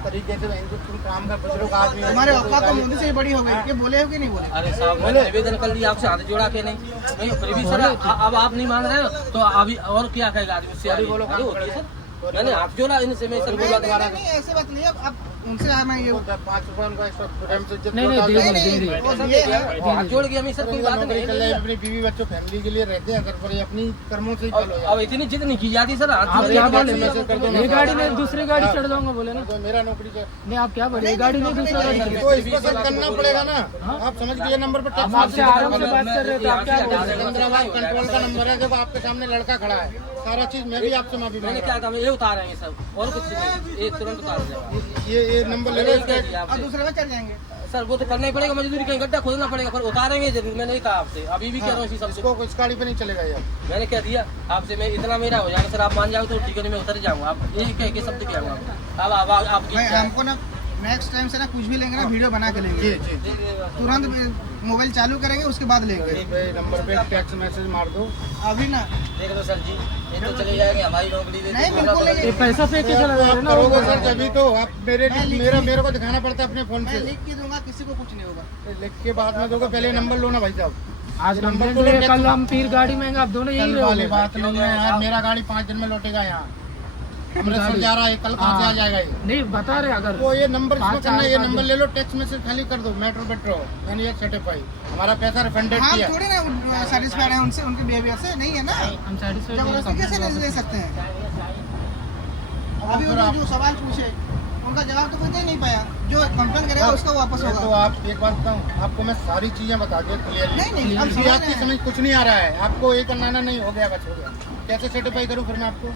तरीके से इनको तुम काम का बुजुर्ग आदमी हो। हमारे औकात तो मोदी से भी बड़ी हो गई। ये बोले हो कि नहीं बोले? अरे साहब मैंने निवेदन कर लिया आपसे, हाथ जोड़ा के नहीं फिर भी सर अब आप नहीं मान रहे हो तो अभी और क्या कहेगा आदमी से? अभी बोलो होती है सर, मैंने हाथ जोड़ा इनसे, मैं सर बोला दोबारा। नहीं ऐसे बात नहीं है। अब उनसे मैं ये 5 रुपए उनका एक्स्ट्रा प्रेम से इज्जत नहीं, नहीं, करता हूं। दे दे, दे दे। वो ये है। हाथ जोड़ के हमें सर कोई बात नौकरी कर ले, नहीं। अपनी बीवी बच्चों फैमिली के लिए रहते हैं घर पर, ये अपनी कर्मों से ही चलो यार। अब इतनी जिद नहीं की जाती सर, हाथ आप जोड़ क्या के बोले? मैसेज कर दो ना ये साहब। गाड़ी में दूसरी गाड़ी चढ़ जाऊंगा बोले ना। तो मेरा नौकरी से नहीं आप क्या बोले, ये गाड़ी में दूसरी गाड़ी चढ़ तो इसको सर करना पड़ेगा ना। आप समझ गए, ये नंबर पर हम आपसे आराम से बात कर रहे थे, आप क्या बोल रहे थे? कंट्रोल का नंबर है, जब आपके सामने लड़का खड़ा है, सारा चीज मैं भी आपसे माफी मैंने मांग क्या कहा, ये उतारेंगे सब और कुछ नहीं, ये तुरंत उतार देगा। ये नंबर ले मैंने लो यही कह इसका। दिया और आपसे दूसरे में चढ़ जाएंगे। सर, वो तो करना ही पड़ेगा, मजदूरी कहीं गड्ढा खोदना पड़ेगा, पर उतारेंगे जरूर। मैंने नहीं कहा आपसे, अभी भी कह रहा हूँ इसी सबसे, इसको इस गाड़ी पे नहीं चलेगा यार। मैंने कह दिया आपसे, मैं इतना मेरा हो जाएगा सर, आप मान जाओ तो ठीक है, नहीं मैं उतर जाऊंगा। आप यही कह के शब्द कहूँगा अब आपकी भाई इच्छा है। हमको ना नेक्स्ट टाइम से ना कुछ भी लेंगे ना वीडियो बना के जी लेंगे। जी जी। तुरंत मोबाइल चालू करेंगे उसके बाद लेंगे। पे नंबर पे टेक्स्ट मैसेज मार दो। अभी ना देख लो सर जी, ये तो चले जाएंगे हमारी नौकरी दे नहीं बिल्कुल ये नहीं। पैसा फेंक के चला गया आप ना। करोगे सर तभी तो आप मेरे को दिखाना पड़ता है अपने फोन मैं से। लिख के दूंगा, किसी को कुछ नहीं होगा। लिख के बाद में दोगे, पहले नंबर लो ना भाई साहब। आज कंप्लेंट हुई है, कल हम फिर गाड़ी में आप दोनों यही कल रहोगे। वाली बात नहीं है यार, मेरा गाड़ी 5 दिन में लौटेगा यहाँ। अमृतसर जा रहा है, कल कहाँ से आ जाएगा ये? नहीं बता रहे अगर तो ये नंबर इसमें पाँच, करना है, ये चार, नंबर ले लो, टेक्स्ट मैसेज खाली कर दो, मेट्रो पेट्रो यानी ये सर्टिफाई, हमारा पैसा रिफंडेड हम किया। थोड़ी ना सेटिस्फाइड है उनसे, उनके बिहेवियर से नहीं है ना, हम सेटिस्फाइड जबरदस्ती कैसे ले सकते हैं। अभी फिर उन्होंने जो सवाल पूछे उनका जवाब तो कोई दे नहीं पाया, जो कंप्लेन करेगा उसका वापस तो होगा। आप एक बात बताऊँ, आपको मैं सारी चीजें बता दूँ क्लियरली। नहीं, नहीं, हम समझ आपकी रहे हैं। समझ कुछ नहीं आ रहा है, आपको एक अन्ना नहीं हो गया, बस हो गया, कैसे सर्टिफाई करूँ फिर मैं आपको?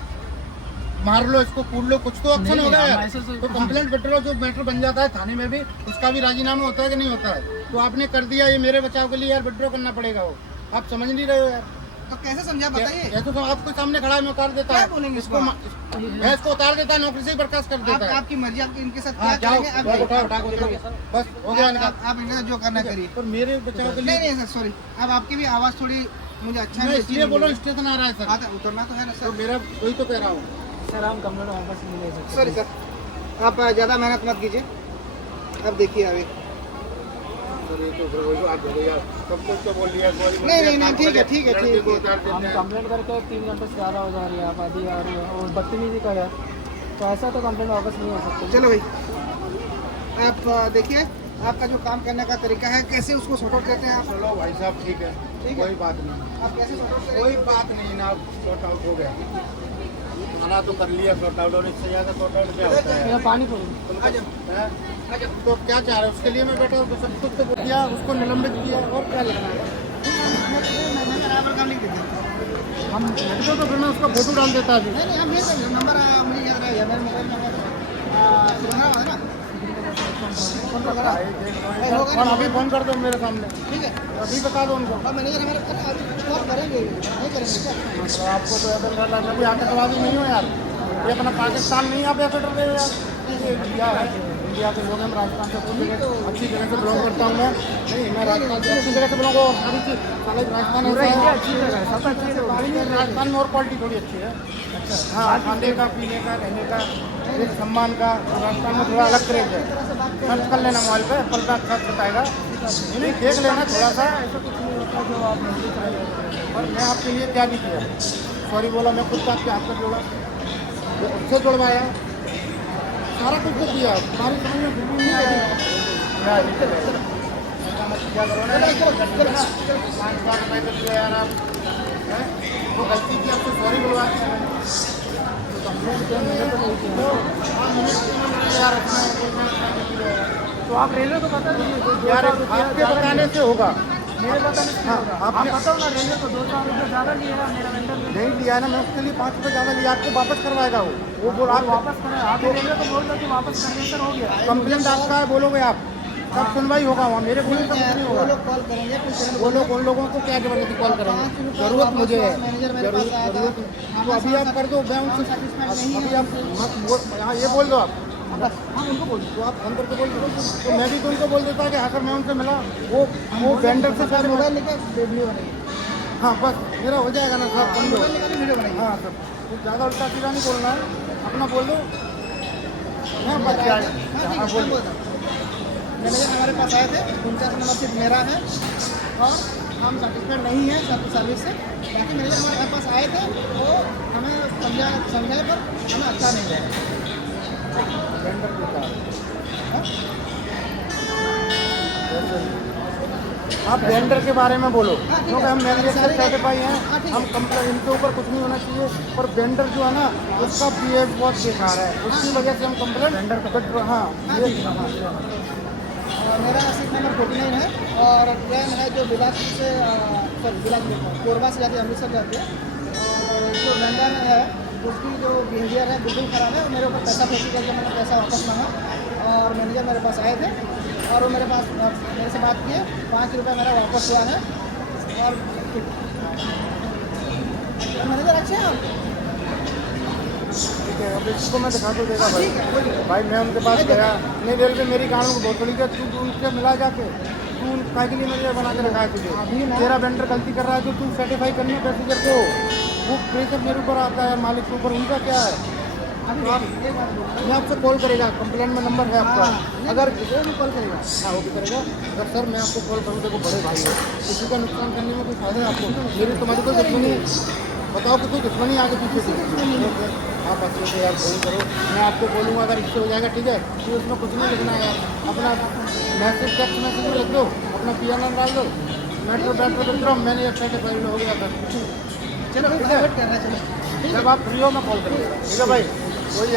मार लो इसको, कूद लो, कुछ तो ऑप्शन नहीं, होगा हम यार। ऐसे से- तो कंप्लेंट पेट्रोल जो मैटर बन जाता है थाने में भी, उसका भी राजीनामा होता है कि नहीं होता है? तो आपने कर दिया, ये मेरे बचाव के लिए यार विड्रॉ करना पड़ेगा, वो आप समझ नहीं रहे हो यार। तो कैसे समझा बताइए। ऐसे तो आपके सामने खड़ा है, मैं उतार देता क्या है बोलेंगे इसको, मैं इसको उतार देता है, नौकरी से ही बर्खास्त कर देता है। आपकी मर्जी, आप इनके साथ हाँ, क्या जाओ, करेंगे बैग उठाओ, उठाओ, उठाओ, बस हो गया इनका। आप इनके साथ जो करना करिए। पर मेरे बचाव के नहीं लिए नहीं सर, सॉरी, अब आपकी भी आवाज़ थोड़ी मुझे अच्छा मैं नहीं इसलिए लगी। बोल रहा हूँ, स्टेशन आ रहा है सर, हाँ, तो उतरना तो है ना तो सर। मेरा वही तो कह रहा हूँ। सर हम कंप्लेंट वापस नहीं ले सकते। सॉरी सर, आप ज़्यादा मेहनत मत कीजिए। अब देखिए अभी सर ये तो फिर वही तो आप बोलो यार, सब कुछ तो बोल लिया, सॉरी बोल नहीं, दिया, नहीं, नहीं, ठीक है, ठीक है, लड़के ठीक को है। उतार देते हम हैं। कंप्लेंट करके 3 घंटे से ज़्यादा हो जा रही है आबादी और बदतमीजी का है, तो ऐसा तो कंप्लेंट वापस नहीं हो सकती। चलो भाई, आप देखिए आपका जो काम करने का तरीका है, कैसे उसको सॉर्ट आउट करते हैं आप। चलो भाई साहब ठीक है, ठीक है। कोई बात नहीं, आप कैसे सॉर्ट आउट कोई करेंगे। बात नहीं ना, सॉर्ट आउट हो गया, खाना तो कर लिया सॉर्ट आउट, और इससे ज़्यादा सॉर्ट आउट क्या होता है? मेरा पानी पी आ जाओ, हैं? आ जाओ। तो क्या चाह रहे हो उसके लिए मैं बैठा हूँ, तो सब कुछ तो बोल दिया, उसको निलंबित किया, और क्या लेना है? मैं बराबर काम नहीं देते। हम लिखते तो फिर मैं उसका फोटो डाल देता अभी। नहीं नहीं, हम भेज देंगे, नंबर मुझे याद रहेगा, मेरे मोबाइल नंबर है ना, और अभी फोन कर दो मेरे सामने, ठीक है। अभी बता दो उनको। और मैनेजर हमारे कॉल करेंगे, नहीं करेंगे क्या। मतलब आपको तो ऐसा कोई आतंकवादी नहीं हो यार, ये अपना पाकिस्तान नहीं आप ऐसा कर रहे हो यार, ये इंडिया है, इंडिया के लोग हैं, राजस्थान से पूरी जगह अच्छी जगह से बिलोंग करता हूँ मैं, नहीं मैं राजस्थान से अच्छी जगह से बिलोंग और सारी चीज़ साले राजस्थान ऐसा है, अच्छी जगह है, सब अच्छी जगह। राजस्थान में और क्वालिटी थोड़ी अच्छी है। हाँ, खाने का, पीने का, रहने का, एक सम्मान का, राजस्थान में थोड़ा अलग क्रेज है। सर्च कर लेना मोबाइल पे, एप्पल का अच्छा बताएगा, नहीं देख लेना थोड़ा सा, ऐसा कुछ नहीं होता जो आप नहीं कर रहे हो। और मैं आपके लिए क्या भी किया, सॉरी बोला, मैं खुद आपके हाथ पर जोड़ा, उससे जुड़वाया, सारा कुछ तो किया, सारी समझ में फिर भी नहीं आई। क्या नहीं करेगा, ऐसा मत किया करो ना, 5,000 रुपये तो दिया यार आप, हैं? वो गलती की, आपको सॉरी बुलवा दी मैंने। तो आप रेलवे को बता दीजिए यार आपके बताने से होगा, मेरे बताने से हाँ, आप आपने बताओ ना, रेलवे को 200 रुपये ज़्यादा लिया मेरा वेंडर ने। नहीं लिया ना, मैं उसके लिए 5 रुपये ज़्यादा लिया, आपको वापस करवाएगा वो बोल आप वापस करें, आप रेलवे को बोल दो कि वापस करने सर हो गया। कंप्लेंट आपका है, बोलोगे आप, सब सुनवाई होगा वहाँ, मेरे बोलने का कुछ नहीं वो होगा। लोग कॉल करेंगे, कुछ देर में वो लोग उन लोगों को क्या जबरदस्ती कॉल करेंगे, जरूरत मुझे है, मैनेजर मेरे पास आया था। जरूरत तो अभी आप कर दो, मैं उनसे अभी आप हाँ ये बोल दो आप, हाँ उनको बोल दो, आप फोन करके बोल दो, तो मैं भी तो उनको बोल देता कि हाँ सर मैं उनसे मिला, वो वेंडर से सर मोबाइल लेकर वीडियो बनाइए, हाँ बस मेरा हो जाएगा ना सर, बंद मोबाइल लेकर वीडियो बनाइए। हाँ सर, कुछ ज़्यादा उल्टा सीधा नहीं बोलना है, अपना बोल दो, हाँ बस क्या हाँ बोल दो। मैनेजर हमारे पास आए थे, उनका नंबर सिर्फ मेरा है और हम सेटिस्फाइड नहीं है सब सर्विस से। बाकी मैनेजर हमारे पास आए थे, वो हमें समझाए पर हमें अच्छा नहीं लगा। वेंडर के साथ आप वेंडर के बारे में बोलो, क्योंकि हम मैनेजर से सर्टिफाई हैं, हम कंप्लेन इनके ऊपर कुछ नहीं होना चाहिए, पर वेंडर जो है ना उसका बिहेव बहुत बेकार है, उसकी वजह से हम कंप्लेन वेंडर हाँ और मेरा सीट नंबर 49 है और ट्रेन है जो बिलासपुर से कोरबा से जाती है, अमृतसर जाती है। और जो वेंडर है उसकी जो बिहेवियर है बिल्कुल ख़राब है, और मेरे ऊपर पैसा फेंकी करके मैंने पैसा वापस मांगा और मैनेजर मेरे पास आए थे और वो मेरे से बात किए, 5 रुपये मेरा वापस हुआ है। और मैनेजर अच्छे हैं आप? ठीक है, अब इसको मैं दिखा तो देगा भाई मैं उनके पास गया, नहीं रेलवे मेरी गाड़ियों को बहुत बड़ी तू उनसे मिला जाके, तू काय के लिए मैनेजर बना के रखा है तुझे, तेरा वेंडर गलती कर रहा है तो तू सर्टिफाई करनी पैसेंजर को, वो प्रेशर मेरे ऊपर आता है, मालिक के ऊपर, उनका क्या है। तो आप मैं आपसे कॉल करेगा, कंप्लेंट में नंबर है आपका, अगर वो भी कॉल करेगा, हाँ वो भी करेगा, अगर सर मैं आपको कॉल करूँ, देखो बड़े भाई है, किसी का नुकसान करने में कोई फायदा है आपको, मेरी तुम्हारी कोई दुश्मनी है, बताओ कि कोई दुश्मनी आगे पीछे से आप अच्छे से यार फोन करो, मैं आपको बोलूँगा अगर इससे हो जाएगा ठीक है, फिर उसमें कुछ नहीं लिखना है यार, अपना मैसेज टेक्स्ट मैसेज में लिख दो, अपना PNR डाल दो, मेट्रो विड्रॉ मैंने अच्छा के पहले हो गया सर। चलो ठीक है, वेट कर रहा है, चलो जब आप फ्री हो मैं कॉल करूँगा, ठीक है भाई। वही